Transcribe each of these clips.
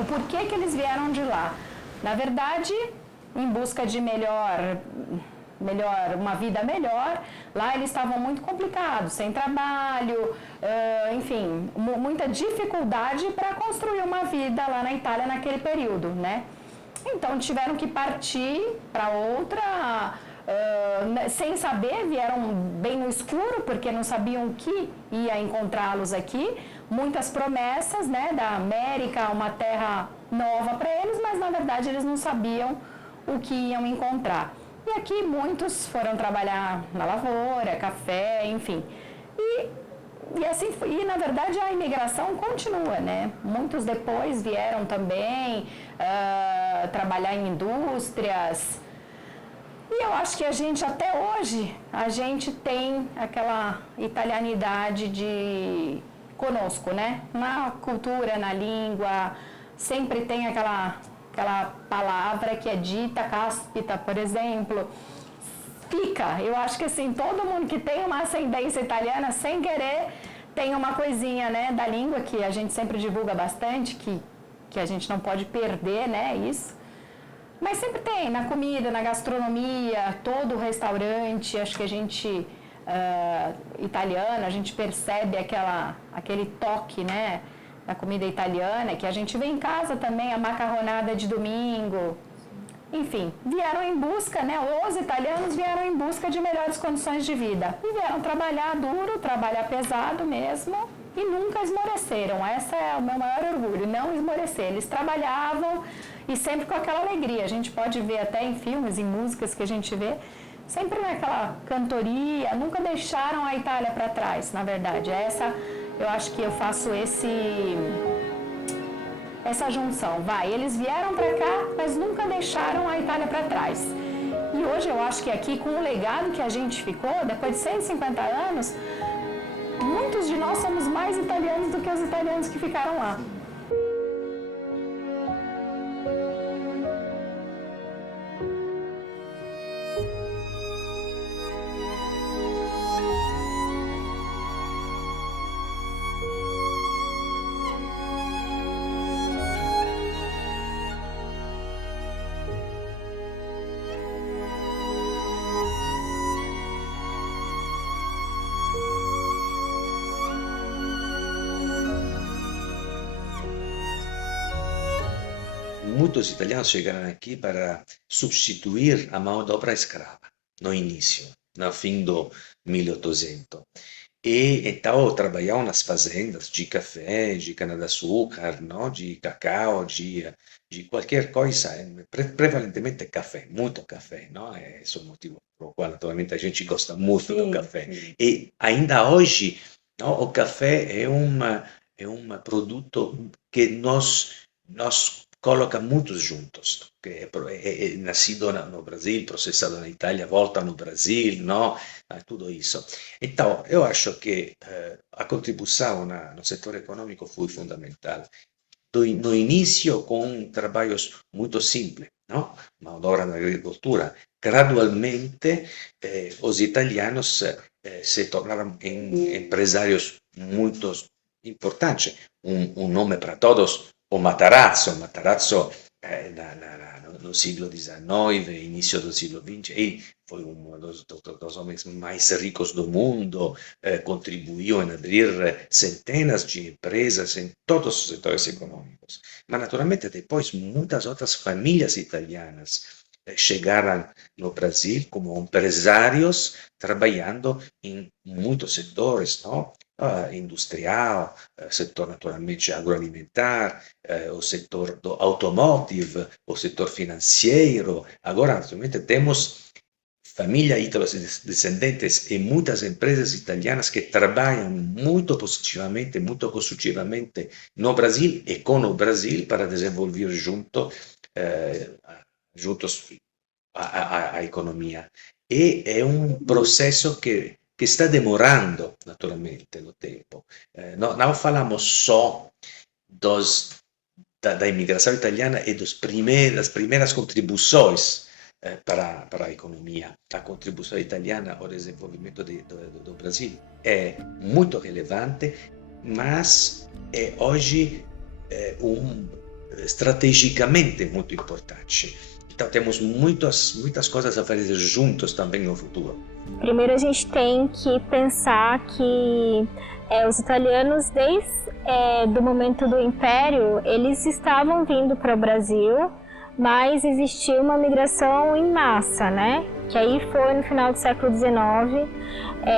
o porquê que eles vieram de lá. Na verdade, em busca de uma vida melhor. Lá eles estavam muito complicados, sem trabalho, enfim, muita dificuldade para construir uma vida lá na Itália naquele período, né? Então tiveram que partir para outra, sem saber, vieram bem no escuro, porque não sabiam o que ia encontrá-los aqui. Muitas promessas, né, da América, uma terra nova para eles, mas na verdade eles não sabiam o que iam encontrar. E aqui muitos foram trabalhar na lavoura, café, enfim. E assim, e na verdade a imigração continua, né? Muitos depois vieram também trabalhar em indústrias. E eu acho que a gente, até hoje, a gente tem aquela italianidade conosco, né? Na cultura, na língua, sempre tem aquela palavra que é dita, cáspita, por exemplo, fica. Eu acho que assim, todo mundo que tem uma ascendência italiana, sem querer, tem uma coisinha, né, da língua que a gente sempre divulga bastante, que a gente não pode perder, né, isso. Mas sempre tem, na comida, na gastronomia, todo restaurante, acho que a gente, italiana, a gente percebe aquele toque, né, da comida italiana, que a gente vê em casa também, a macarronada de domingo. Enfim, vieram em busca, né, os italianos vieram em busca de melhores condições de vida. E vieram trabalhar duro, trabalhar pesado mesmo, e nunca esmoreceram. Esse é o meu maior orgulho, não esmorecer. Eles trabalhavam e sempre com aquela alegria. A gente pode ver até em filmes, em músicas que a gente vê, sempre naquela cantoria, nunca deixaram a Itália para trás, na verdade. Eu acho que eu faço essa junção. Eles vieram para cá, mas nunca deixaram a Itália para trás. E hoje eu acho que aqui, com o legado que a gente ficou, depois de 150 anos, muitos de nós somos mais italianos do que os italianos que ficaram lá. Muitos italianos chegaram aqui para substituir a mão de obra escrava, no início, no fim do 1800. E então trabalhavam nas fazendas de café, de cana-de-açúcar, não? De cacau, de qualquer coisa, prevalentemente café, muito café, não? Esse é o motivo pelo qual, naturalmente, a gente gosta muito do café. Sim. E ainda hoje, não? O café é um produto que nós coloca muitos juntos, que é nascido no Brasil, processado na Itália, volta no Brasil, não? Tudo isso. Então, eu acho que a contribuição no setor econômico foi fundamental. No início, com trabalhos muito simples, não? Mão de obra na agricultura. Gradualmente, os italianos se tornaram empresários muito importantes. Um nome para todos, o Matarazzo. O Matarazzo, no século XIX, início do século XX, ele foi um dos homens mais ricos do mundo, contribuiu em abrir centenas de empresas em todos os setores econômicos. Mas, naturalmente, depois, muitas outras famílias italianas chegaram no Brasil como empresários, trabalhando em muitos setores, não? Industrial, setor naturalmente agroalimentar, o setor do automotive, o setor financeiro. Agora, naturalmente, temos famílias ítalo-descendentes e muitas empresas italianas que trabalham muito positivamente, muito construtivamente no Brasil e com o Brasil para desenvolver juntos a economia. E é um processo que está demorando, naturalmente, no tempo. Não falamos só da imigração italiana e das primeiras contribuições para a economia. A contribuição italiana ao desenvolvimento do Brasil é muito relevante, mas é hoje um estrategicamente muito importante. Então temos muitas coisas a fazer juntos também no futuro. Primeiro a gente tem que pensar que os italianos, desde do momento do Império, eles estavam vindo para o Brasil, mas existia uma migração em massa, né? Que aí foi no final do século XIX,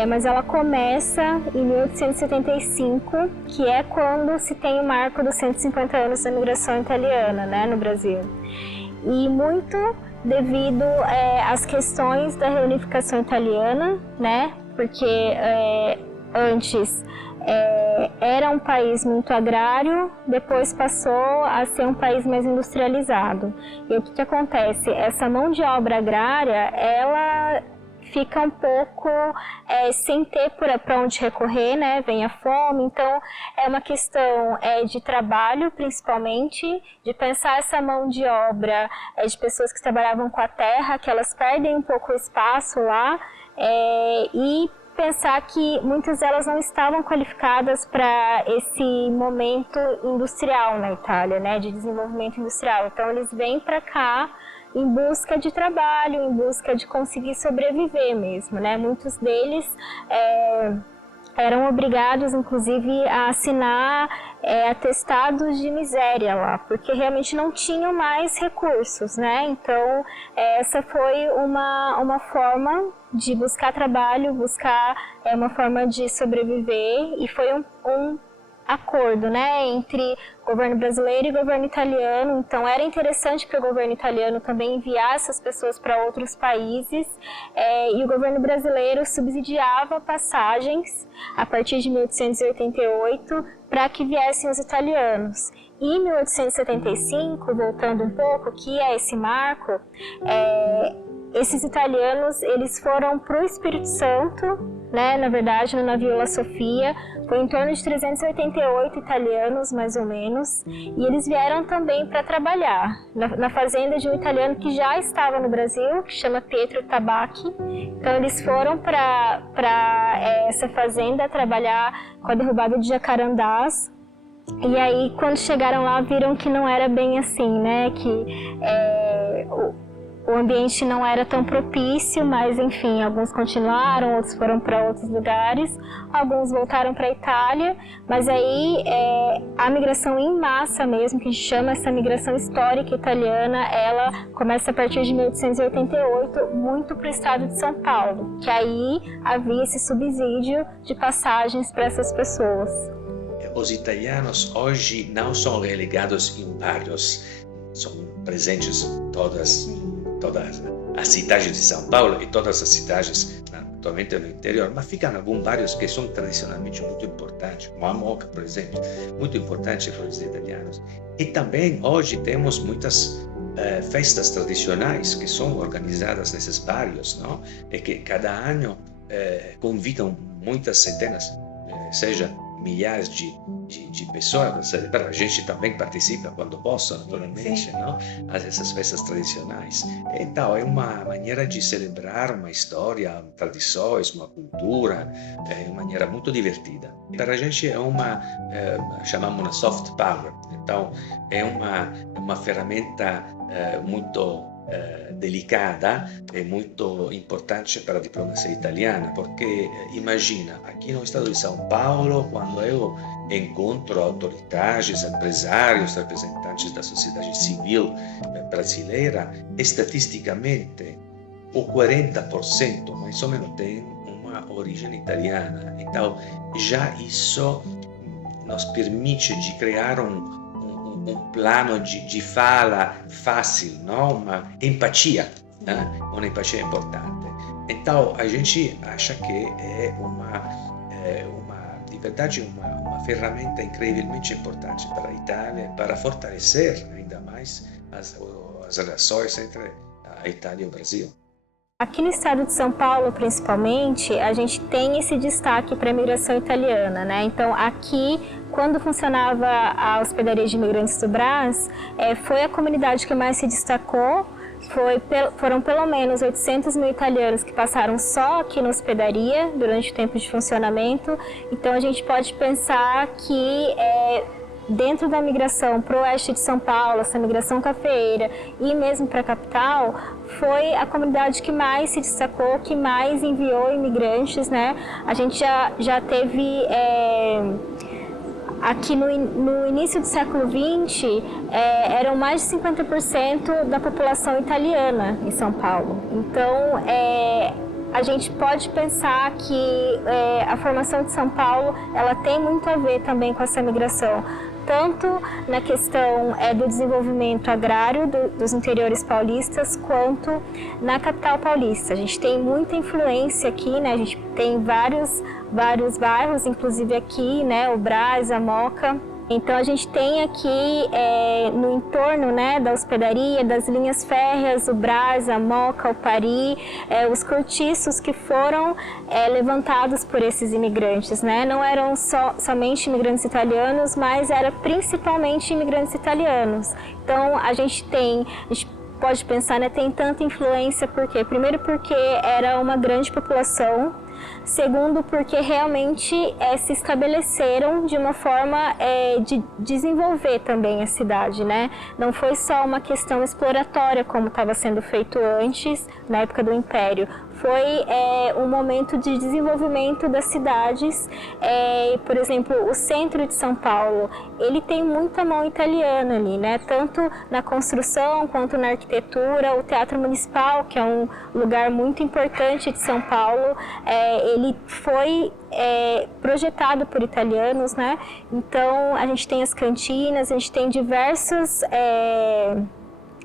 mas ela começa em 1875, que é quando se tem o marco dos 150 anos da migração italiana, né, no Brasil. E muito devido às questões da reunificação italiana, né? Porque antes era um país muito agrário, depois passou a ser um país mais industrializado. E o que acontece? Essa mão de obra agrária, ela fica um pouco sem ter para onde recorrer, né? Vem a fome, então é uma questão de trabalho, principalmente, de pensar essa mão de obra de pessoas que trabalhavam com a terra, que elas perdem um pouco o espaço lá, e pensar que muitas delas não estavam qualificadas para esse momento industrial na Itália, né? De desenvolvimento industrial. Então eles vêm para cá em busca de trabalho, em busca de conseguir sobreviver mesmo, né? Muitos deles eram obrigados, inclusive, a assinar atestados de miséria lá, porque realmente não tinham mais recursos, né? Então, essa foi uma forma de buscar trabalho, buscar uma forma de sobreviver, e foi um acordo, né, entre o governo brasileiro e o governo italiano. Então era interessante para o governo italiano também enviar essas pessoas para outros países, e o governo brasileiro subsidiava passagens a partir de 1888 para que viessem os italianos. E em 1875, voltando um pouco, que é esse marco, esses italianos eles foram para o Espírito Santo, né, na verdade no navio La Sofia. Foi em torno de 388 italianos, mais ou menos, e eles vieram também para trabalhar na fazenda de um italiano que já estava no Brasil, que chama Pietro Tabacchi. Então eles foram para essa fazenda trabalhar com a derrubada de jacarandás. E aí, quando chegaram lá, viram que não era bem assim, né? Que o ambiente não era tão propício, mas enfim, alguns continuaram, outros foram para outros lugares, alguns voltaram para a Itália, mas aí a migração em massa mesmo, que a gente chama essa migração histórica italiana, ela começa a partir de 1888, muito para o estado de São Paulo, que aí havia esse subsídio de passagens para essas pessoas. Os italianos hoje não são relegados em bairros, são presentes em todas as cidades de São Paulo e todas as cidades atualmente no interior, mas ficam alguns bairros que são tradicionalmente muito importantes, como a Moca, por exemplo, muito importante para os italianos. E também hoje temos muitas festas tradicionais que são organizadas nesses bairros, não? E que cada ano convidam muitas centenas, seja milhares de pessoas para celebrar. A gente também participa quando possa, naturalmente, não? Essas festas tradicionais. Então, é uma maneira de celebrar uma história, tradições, uma cultura, de maneira muito divertida. Para a gente é chamamos uma soft power. Então, é uma ferramenta muito delicada e muito importante para a diplomacia italiana, porque imagina, aqui no estado de São Paulo, quando eu encontro autoridades, empresários, representantes da sociedade civil brasileira, estatisticamente o 40% mais ou menos tem uma origem italiana. Então já isso nos permite de criar um plano de fala fácil, não? Uma empatia, né? Uma empatia importante. Então, a gente acha que é de verdade, uma ferramenta incrivelmente importante para a Itália, para fortalecer ainda mais as relações entre a Itália e o Brasil. Aqui no estado de São Paulo, principalmente, a gente tem esse destaque para a imigração italiana, né? Então, aqui, quando funcionava a hospedaria de imigrantes do Brás, foi a comunidade que mais se destacou. Foram pelo menos 800 mil italianos que passaram só aqui na hospedaria durante o tempo de funcionamento. Então, a gente pode pensar que dentro da migração para o oeste de São Paulo, essa migração cafeeira e mesmo para a capital, foi a comunidade que mais se destacou, que mais enviou imigrantes, né? A gente já teve... Aqui no início do século XX, eram mais de 50% da população italiana em São Paulo. Então, a gente pode pensar que a formação de São Paulo ela tem muito a ver também com essa migração, tanto na questão do desenvolvimento agrário dos interiores paulistas, quanto na capital paulista. A gente tem muita influência aqui, né? A gente tem vários bairros, inclusive aqui, né? O Brás, a Moca. Então a gente tem aqui no entorno, né, da hospedaria, das linhas férreas, o Brás, a Moca, o Pari, os cortiços que foram levantados por esses imigrantes, né? Não eram somente imigrantes italianos, mas era principalmente imigrantes italianos. Então a gente pode pensar, né, tem tanta influência, por quê? Primeiro porque era uma grande população. Segundo, porque realmente se estabeleceram de uma forma de desenvolver também a cidade, né? Não foi só uma questão exploratória como estava sendo feito antes, na época do Império. Foi um momento de desenvolvimento das cidades. Por exemplo, o centro de São Paulo, ele tem muita mão italiana ali, né? Tanto na construção quanto na arquitetura. O Teatro Municipal, que é um lugar muito importante de São Paulo, ele foi projetado por italianos, né? Então, a gente tem as cantinas, a gente tem diversos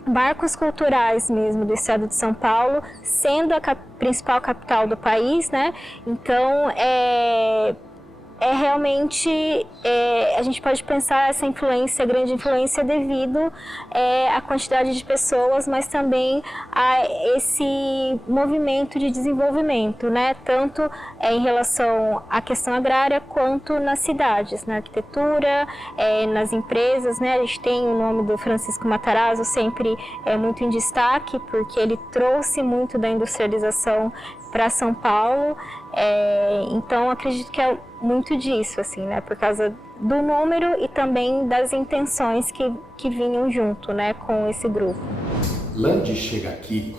marcos culturais mesmo do estado de São Paulo, sendo a principal capital do país, né? Então, realmente, a gente pode pensar essa influência, grande influência devido à quantidade de pessoas, mas também a esse movimento de desenvolvimento, né? Tanto em relação à questão agrária, quanto nas cidades, na arquitetura, nas empresas, né? A gente tem o nome do Francisco Matarazzo sempre muito em destaque, porque ele trouxe muito da industrialização para São Paulo. Então acredito que é muito disso, assim, né, por causa do número e também das intenções que vinham junto, né, com esse grupo. Landi chega aqui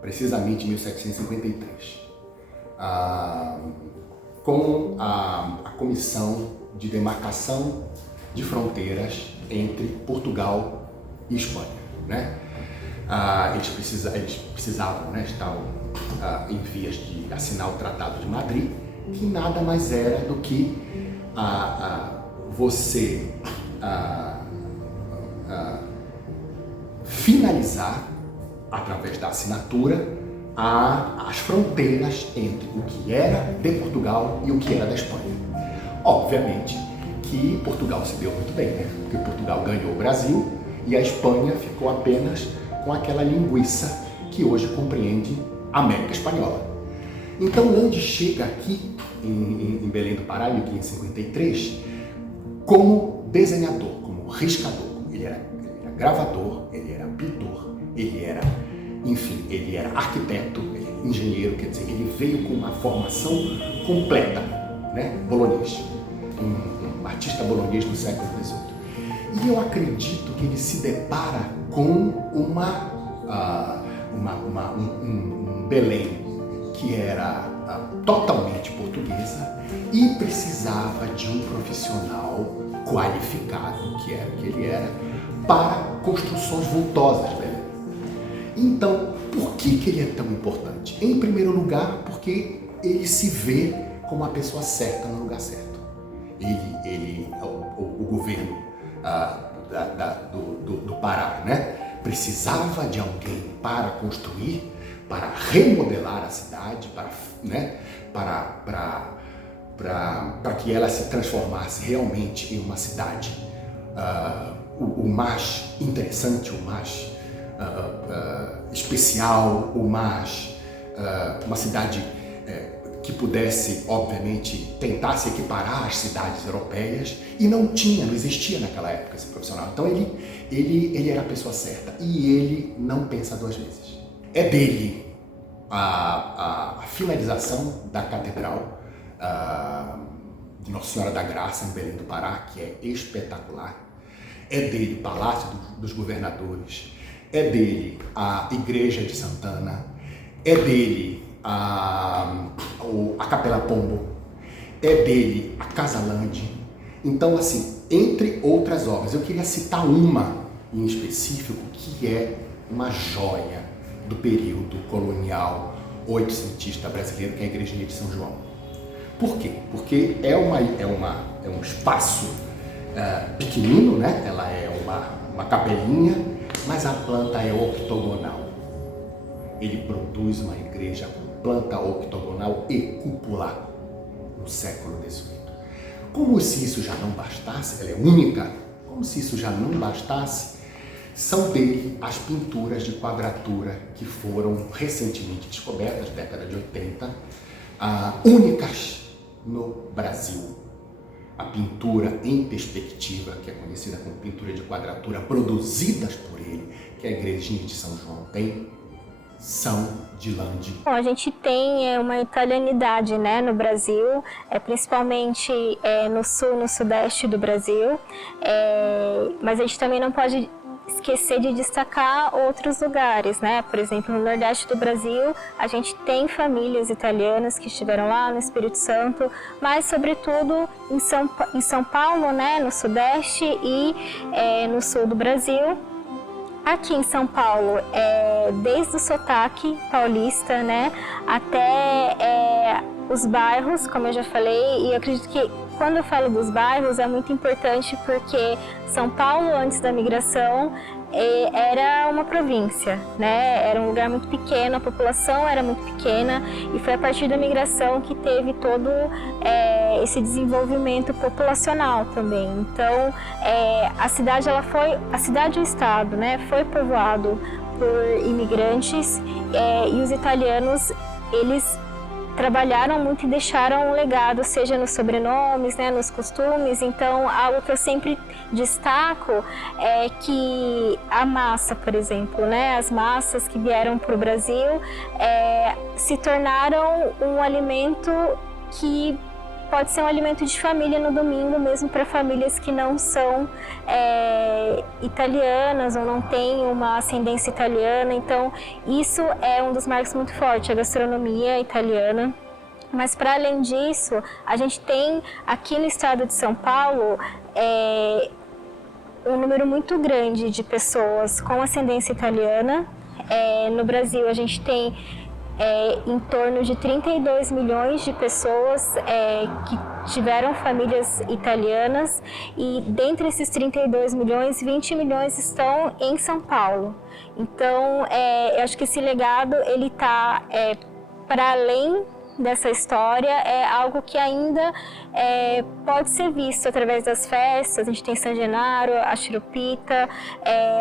precisamente em 1753, com a comissão de demarcação de fronteiras entre Portugal e Espanha, né? Eles precisavam, né, estavam em vias de assinar o Tratado de Madrid, que nada mais era do que você finalizar, através da assinatura, as fronteiras entre o que era de Portugal e o que era da Espanha. Obviamente que Portugal se deu muito bem, né? Porque Portugal ganhou o Brasil e a Espanha ficou apenas com aquela linguiça que hoje compreende a América Espanhola. Então Landi chega aqui em Belém do Pará, em 1553, como desenhador, como riscador. Ele era gravador, ele era pintor, ele era arquiteto, ele era engenheiro, quer dizer, ele veio com uma formação completa, né? Bolonês, um artista bolonês do século XVIII. E eu acredito que ele se depara com um Belém que era totalmente portuguesa e precisava de um profissional qualificado, que era o que ele era, para construções vultosas de Belém. Então, por que ele é tão importante? Em primeiro lugar, porque ele se vê como a pessoa certa no lugar certo. O governo do Pará, né, precisava de alguém para construir, para remodelar a cidade, para que ela se transformasse realmente em uma cidade o mais interessante, o mais especial, uma cidade que pudesse, obviamente, tentar se equiparar às cidades europeias, e não existia naquela época esse profissional. Então ele era a pessoa certa e ele não pensa duas vezes. É dele a finalização da Catedral de Nossa Senhora da Graça, em Belém do Pará, que é espetacular. É dele o Palácio dos Governadores, é dele a Igreja de Santana, é dele a Capela Pombo, é dele a Casalande. Então, assim, entre outras obras, eu queria citar uma em específico que é uma joia do período colonial oitocentista brasileiro, que é a Igrejinha de São João. Por quê? Porque é um espaço pequenino, né? Ela é uma capelinha, mas a planta é octogonal. Ele produz uma igreja com planta octogonal e cúpula no século XVIII. Como se isso já não bastasse, ela é única, como se isso já não bastasse, são dele as pinturas de quadratura que foram recentemente descobertas, década de 80, únicas no Brasil. A pintura em perspectiva, que é conhecida como pintura de quadratura, produzidas por ele, que a Igrejinha de São João tem, são de Landi. Bom, a gente tem uma italianidade, né, no Brasil, principalmente no sul, no sudeste do Brasil, mas a gente também não pode esquecer de destacar outros lugares, né? Por exemplo, no Nordeste do Brasil, a gente tem famílias italianas que estiveram lá no Espírito Santo, mas sobretudo em São Paulo, né? No Sudeste e no Sul do Brasil. Aqui em São Paulo, desde o sotaque paulista, né? Até os bairros, como eu já falei, e eu acredito que quando eu falo dos bairros é muito importante porque São Paulo, antes da migração, era uma província, né? Era um lugar muito pequeno, a população era muito pequena e foi a partir da migração que teve todo esse desenvolvimento populacional também. Então, a cidade e o estado, né? Foi povoado por imigrantes e os italianos, eles trabalharam muito e deixaram um legado, seja nos sobrenomes, né, nos costumes. Então, algo que eu sempre destaco é que a massa, por exemplo, né, as massas que vieram para o Brasil se tornaram um alimento que pode ser um alimento de família no domingo, mesmo para famílias que não são italianas ou não têm uma ascendência italiana. Então, isso é um dos marcos muito fortes, a gastronomia italiana. Mas, para além disso, a gente tem aqui no estado de São Paulo um número muito grande de pessoas com ascendência italiana. No Brasil, a gente tem em torno de 32 milhões de pessoas que tiveram famílias italianas e dentre esses 32 milhões, 20 milhões estão em São Paulo. Então, eu acho que esse legado ele está para além dessa história, é algo que ainda pode ser visto através das festas. A gente tem San Genaro, a Churupita,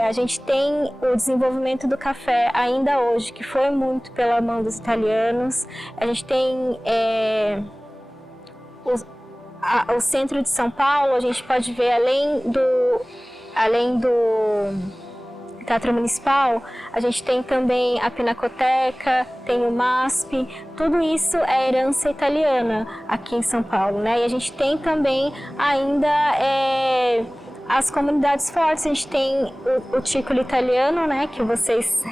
a gente tem o desenvolvimento do café ainda hoje, que foi muito pela mão dos italianos. A gente tem o centro de São Paulo, a gente pode ver além do Teatro Municipal, a gente tem também a Pinacoteca, tem o MASP, tudo isso é herança italiana aqui em São Paulo, né? E a gente tem também ainda as comunidades fortes. A gente tem o Ticolo italiano, né, que vocês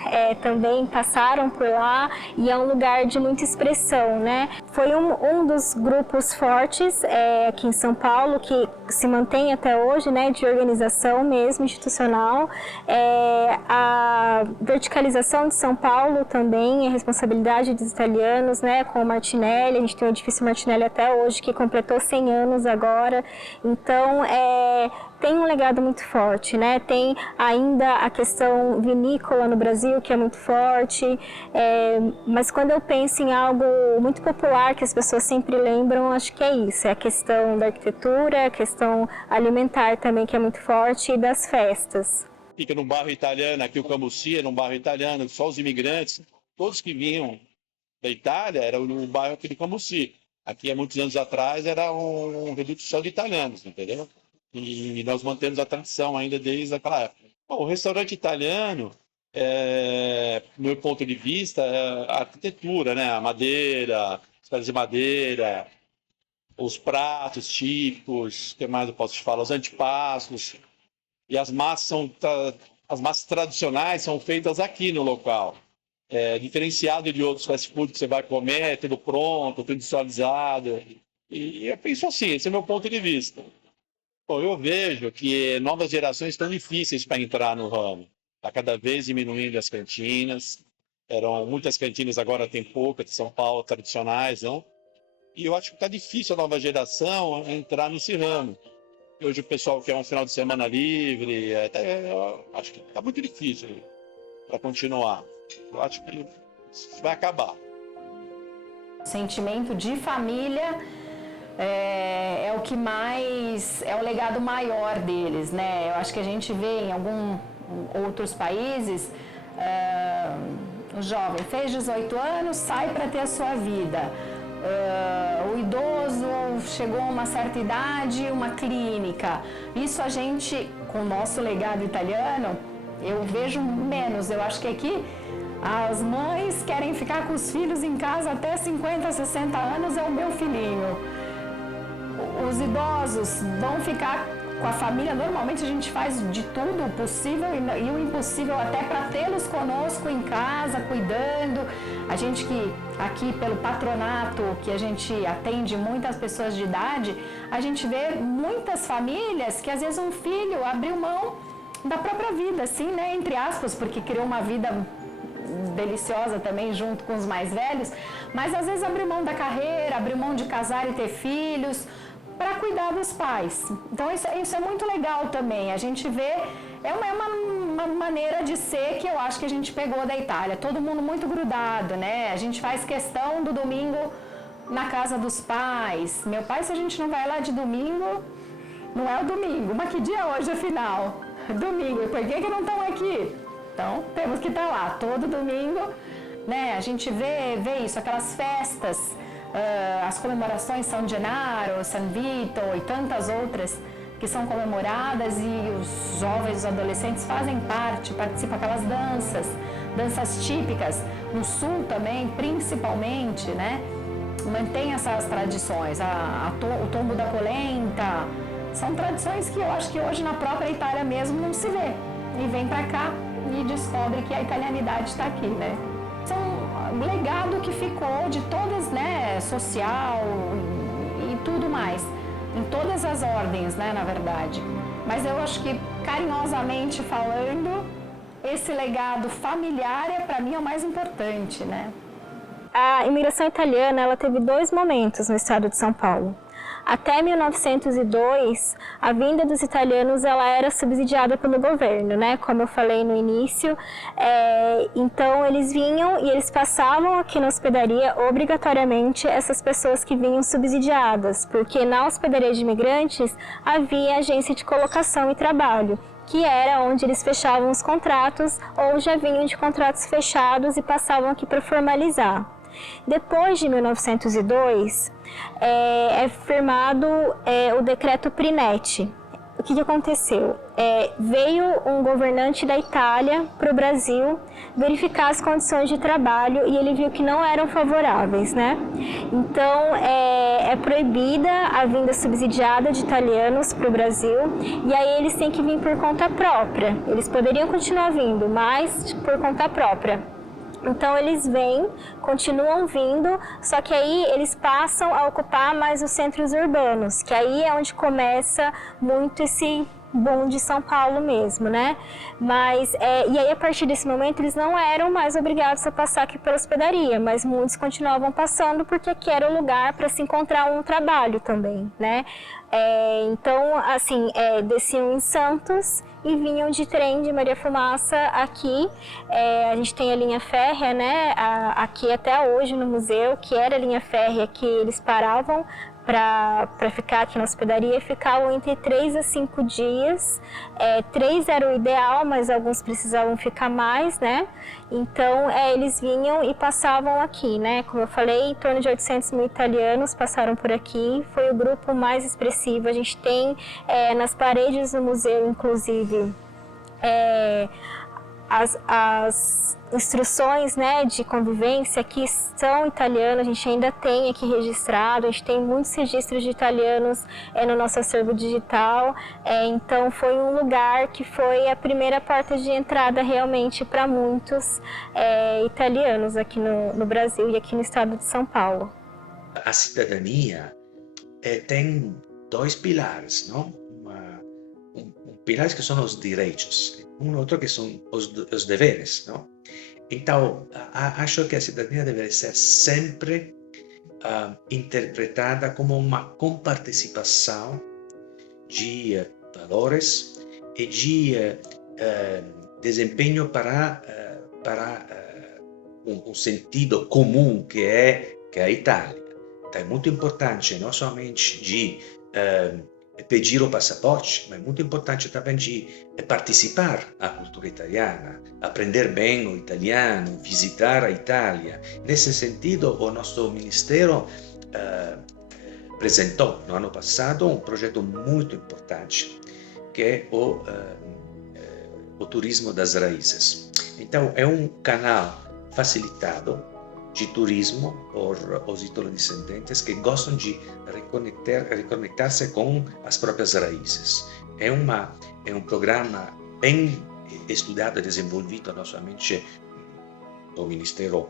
também passaram por lá, e é um lugar de muita expressão, né? Foi um dos grupos fortes aqui em São Paulo, que se mantém até hoje, né, de organização mesmo, institucional. A verticalização de São Paulo também é responsabilidade dos italianos, né, com o Martinelli. A gente tem o edifício Martinelli até hoje, que completou 100 anos agora. Então, tem um legado muito forte, né? Tem ainda a questão vinícola no Brasil, que é muito forte, mas quando eu penso em algo muito popular que as pessoas sempre lembram, acho que é isso, é a questão da arquitetura, a questão alimentar também, que é muito forte, e das festas. Fica num bairro italiano, aqui o Camusia, num bairro italiano, só os imigrantes, todos que vinham da Itália, era no bairro aqui do Camusia. Aqui, há muitos anos atrás, era um reduto só de italianos, entendeu? E nós mantemos a tradição ainda desde aquela época. Bom, o restaurante italiano, do meu ponto de vista, a arquitetura, né? A madeira, as pedras de madeira, os pratos típicos, o que mais eu posso te falar? Os antepastos. E as massas tradicionais são feitas aqui no local. Diferenciado de outros fast food que você vai comer, é tudo pronto, tudo industrializado. E eu penso assim, esse é o meu ponto de vista. Bom, eu vejo que novas gerações estão difíceis para entrar no ramo. Está cada vez diminuindo as cantinas. Muitas cantinas agora tem poucas, de São Paulo, tradicionais, não? E eu acho que está difícil a nova geração entrar nesse ramo. Hoje o pessoal quer um final de semana livre, eu acho que está muito difícil para continuar. Eu acho que isso vai acabar. Sentimento de família é o que mais, é o legado maior deles, né? Eu acho que a gente vê em alguns outros países, o jovem fez 18 anos, sai para ter a sua vida. O idoso chegou a uma certa idade, uma clínica. Isso a gente, com o nosso legado italiano, eu vejo menos. Eu acho que aqui as mães querem ficar com os filhos em casa até 50, 60 anos, é o meu filhinho. Os idosos vão ficar com a família. Normalmente a gente faz de tudo o possível e o impossível até para tê-los conosco em casa, cuidando. A gente que aqui pelo patronato, que a gente atende muitas pessoas de idade, a gente vê muitas famílias que às vezes um filho abriu mão da própria vida, assim, né, entre aspas, porque criou uma vida deliciosa também junto com os mais velhos, mas às vezes abriu mão da carreira, abriu mão de casar e ter filhos para cuidar dos pais. Então isso é muito legal também. A gente vê, é uma maneira de ser que eu acho que a gente pegou da Itália. Todo mundo muito grudado, né? A gente faz questão do domingo na casa dos pais. Meu pai, se a gente não vai lá de domingo, não é o domingo. Mas que dia é hoje, afinal? Domingo. E por que não estão aqui? Então, temos que estar lá todo domingo, né? A gente vê isso, aquelas festas, as comemorações São Gennaro, San Vito e tantas outras que são comemoradas, e os jovens, os adolescentes fazem parte, participam daquelas danças típicas, no sul também, principalmente, né? Mantém essas tradições, o tombo da polenta, são tradições que eu acho que hoje na própria Itália mesmo não se vê, e vem para cá e descobre que a italianidade está aqui, né? São um legado que ficou de todas, né, social e tudo mais, em todas as ordens, né, na verdade. Mas eu acho que, carinhosamente falando, esse legado familiar, para mim, é o mais importante, né? A imigração italiana, ela teve 2 momentos no estado de São Paulo. Até 1902, a vinda dos italianos ela era subsidiada pelo governo, né? Como eu falei no início. Então, eles vinham e eles passavam aqui na hospedaria obrigatoriamente essas pessoas que vinham subsidiadas, porque na hospedaria de imigrantes havia agência de colocação e trabalho, que era onde eles fechavam os contratos ou já vinham de contratos fechados e passavam aqui para formalizar. Depois de 1902, é firmado o decreto Prinetti. O que aconteceu? Veio um governante da Itália para o Brasil verificar as condições de trabalho e ele viu que não eram favoráveis, né? Então, é proibida a vinda subsidiada de italianos para o Brasil, e aí eles têm que vir por conta própria. Eles poderiam continuar vindo, mas por conta própria. Então eles vêm, continuam vindo, só que aí eles passam a ocupar mais os centros urbanos, que aí é onde começa muito esse boom de São Paulo mesmo, né? Mas, e aí a partir desse momento eles não eram mais obrigados a passar aqui pela hospedaria, mas muitos continuavam passando porque aqui era o lugar para se encontrar um trabalho também, né? Então, assim, desciam em Santos e vinham de trem de Maria Fumaça aqui. A gente tem a linha férrea, né? Aqui até hoje no museu, que era a linha férrea que eles paravam para ficar aqui na hospedaria, e ficavam entre 3 a 5 dias. 3 era o ideal, mas alguns precisavam ficar mais, né? Então, eles vinham e passavam aqui, né? Como eu falei, em torno de 800 mil italianos passaram por aqui. Foi o grupo mais expressivo. A gente tem nas paredes do museu, inclusive, as instruções, né, de convivência que são italianas, a gente ainda tem aqui registrado, a gente tem muitos registros de italianos no nosso acervo digital, então foi um lugar que foi a primeira porta de entrada realmente para muitos italianos aqui no Brasil e aqui no estado de São Paulo. A cidadania tem dois pilares, não? Pilares que são os direitos, outro que são os deveres, não? Então, acho que a cidadania deve ser sempre interpretada como uma comparticipação de valores e de desempenho para um sentido comum que é a Itália. Então, é muito importante não somente de pedir o passaporte, mas é muito importante também de participar da cultura italiana, aprender bem o italiano, visitar a Itália. Nesse sentido, o nosso ministério apresentou no ano passado um projeto muito importante, que é o turismo das raízes. Então, é um canal facilitado de turismo por os italo-descendentes que gostam de reconectar-se com as próprias raízes. É um programa bem estudado e desenvolvido não somente do Ministério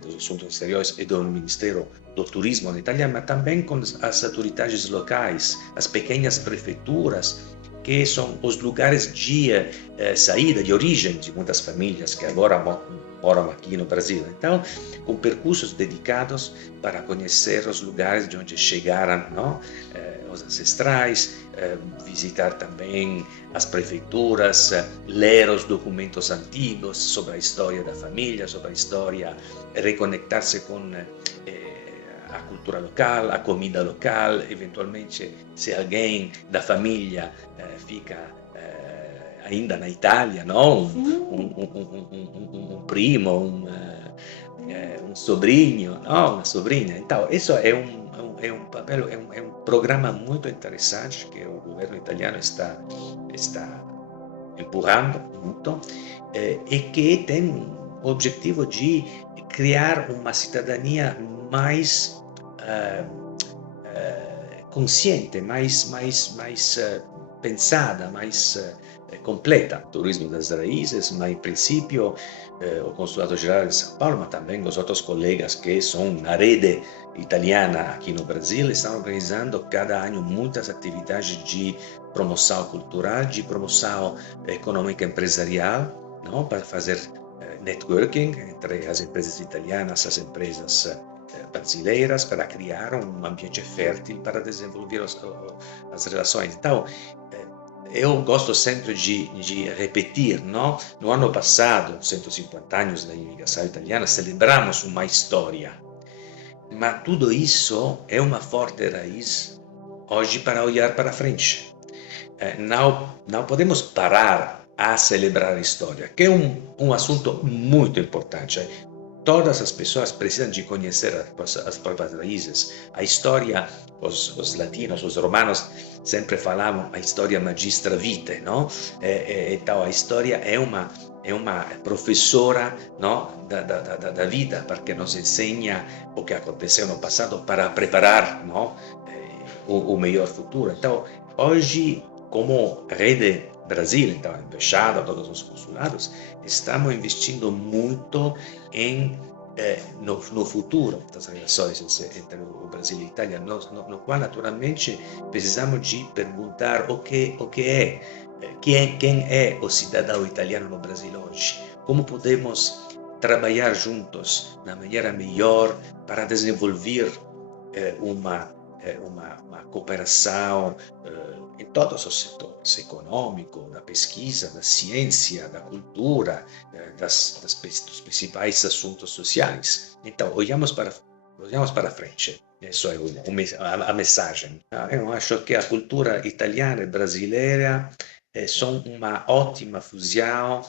dos Assuntos Exteriores e do Ministério do Turismo na Itália, mas também com as autoridades locais, as pequenas prefeituras, que são os lugares de saída, de origem de muitas famílias que agora moram aqui no Brasil. Então, com percursos dedicados para conhecer os lugares de onde chegaram, não? Os ancestrais, visitar também as prefeituras, ler os documentos antigos sobre a história da família, sobre a história, reconectar-se com a cultura local, a comida local, eventualmente se alguém da família fica ainda na Itália, não? Um primo, um sobrinho, não? Uma sobrinha. Então, isso é um programa muito interessante que o governo italiano está empurrando muito e que tem o objetivo de criar uma cidadania mais consciente, mais pensada, mais completa. Turismo das raízes, mas em princípio o Consulado-Geral de São Paulo, mas também os outros colegas que são na rede italiana aqui no Brasil, estão organizando cada ano muitas atividades de promoção cultural, de promoção econômica empresarial, não? Para fazer networking entre as empresas italianas e as empresas brasileiras, para criar um ambiente fértil para desenvolver as relações. Então, eu gosto sempre de repetir, não? No ano passado, 150 anos da imigração italiana, celebramos uma história, mas tudo isso é uma forte raiz hoje para olhar para frente. Não podemos parar a celebrar a história, que é um assunto muito importante. Todas as pessoas precisam de conhecer as próprias raízes. A história, os latinos, os romanos sempre falavam a história magistra vitae, não? Então a história é uma professora, não? da vida, porque nos ensina o que aconteceu no passado para preparar, não? O melhor futuro. Então hoje, como Rede Brasil, então embaixada, todos os consulados, estamos investindo muito no futuro das relações entre o Brasil e a Itália, no qual naturalmente precisamos de perguntar quem é o cidadão italiano no Brasil hoje, como podemos trabalhar juntos na maneira melhor para desenvolver uma cooperação em todos os setores, econômico, da pesquisa, da ciência, da cultura, dos principais assuntos sociais. Então, olhamos para frente. Isso é a mensagem. Eu acho que a cultura italiana e brasileira são uma ótima fusão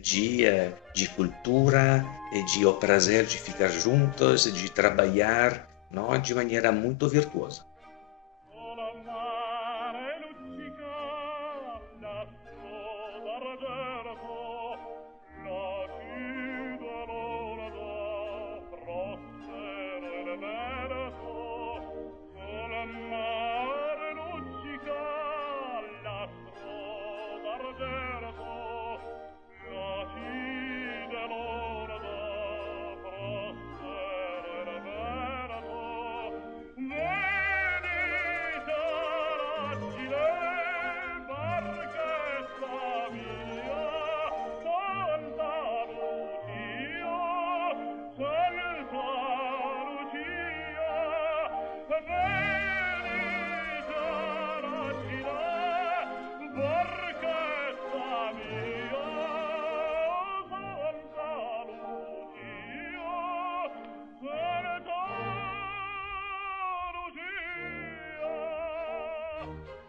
de cultura e de o prazer de ficar juntos, de trabalhar, não, de maneira muito virtuosa. Tchau!